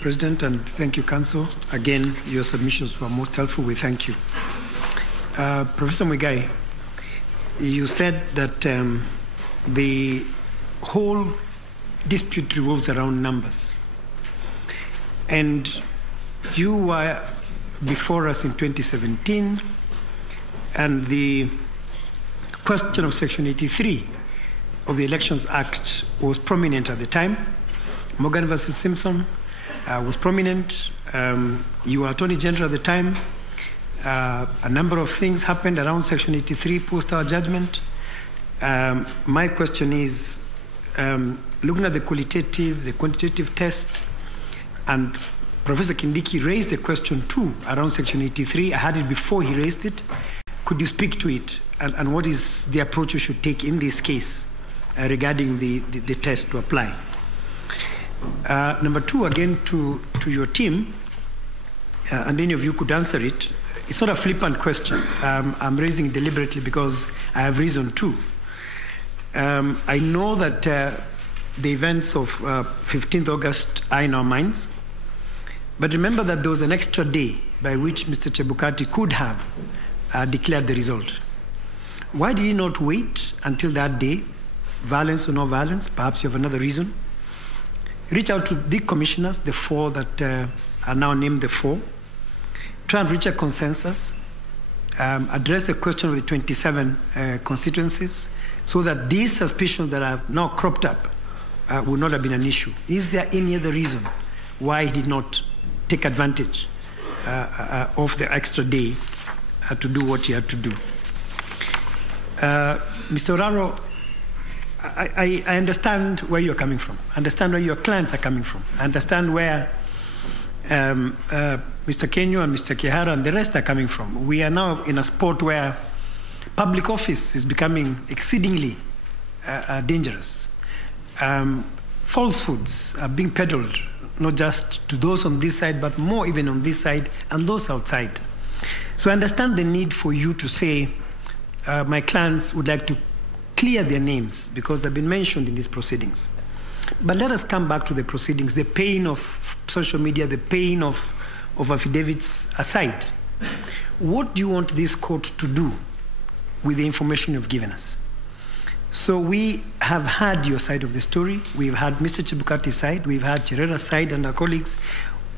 President, and thank you, Council. Again, your submissions were most helpful. We thank you. Professor Muigai, you said that the whole dispute revolves around numbers. And you were before us in 2017, and the question of Section 83 of the Elections Act was prominent at the time. Morgan versus Simpson was prominent. You were Attorney General at the time. A number of things happened around Section 83 post our judgment. My question is, looking at the quantitative test, and Professor Kindiki raised the question too around Section 83. I had it before he raised it. Could you speak to it, and what is the approach you should take in this case regarding the test to apply? Number two, again to your team, and any of you could answer it. It's not a flippant question. I'm raising it deliberately because I have reason to. I know that the events of 15th August are in our minds, but remember that there was an extra day by which Mr. Chebukati could have declared the result. Why did he not wait until that day? Violence or no violence? Perhaps you have another reason. Reach out to the commissioners, the four that are now named the four. Try and reach a consensus. Address the question of the 27 constituencies so that these suspicions that have now cropped up would not have been an issue. Is there any other reason why he did not take advantage of the extra day to do what he had to do? Mr. Oraro, I understand where you're coming from. I understand where your clients are coming from. I understand where Mr. Kenyo and Mr. Kihara and the rest are coming from. We are now in a sport where public office is becoming exceedingly dangerous. Falsehoods are being peddled, not just to those on this side, but more even on this side and those outside. So I understand the need for you to say, my clients would like to clear their names because they've been mentioned in these proceedings. But let us come back to the proceedings, the pain of social media, the pain of affidavits aside. What do you want this court to do with the information you've given us? So we have had your side of the story. We've had Mr. Chebukati's side. We've had Cherera's side and our colleagues.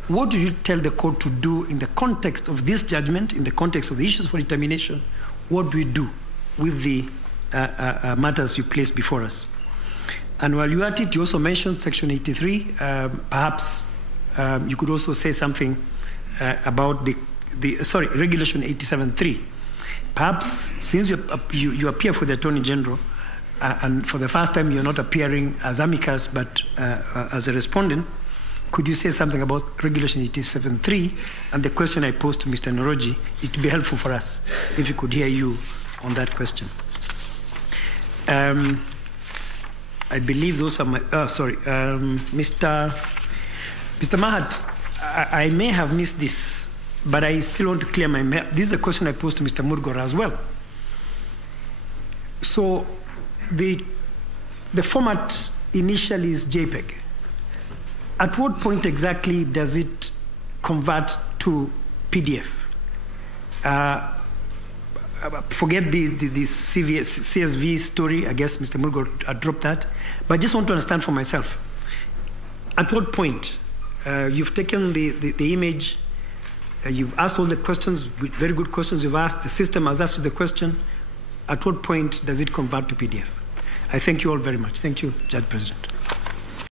What do you tell the court to do in the context of this judgment, in the context of the issues for determination? What do we do with the matters you placed before us? And while you're at it, you also mentioned Section 83. Perhaps you could also say something about Regulation 87.3. Perhaps since you appear for the Attorney General, and for the first time you're not appearing as amicus but as a respondent, could you say something about Regulation 87.3 and the question I posed to Mr. Noroji? It would be helpful for us if we could hear you on that question. I believe those are my, Mr. Mahat, I may have missed this, but I still want to clear my, this is a question I posed to Mr. Murgora as well. So the format initially is Jpeg. At what point exactly does it convert to PDF? Forget the CSV story. I guess Mr. Mulgo dropped that. But I just want to understand for myself. At what point you've taken the image, you've asked all the questions, very good questions you've asked, the system has asked you the question. At what point does it convert to PDF? I thank you all very much. Thank you, Judge President.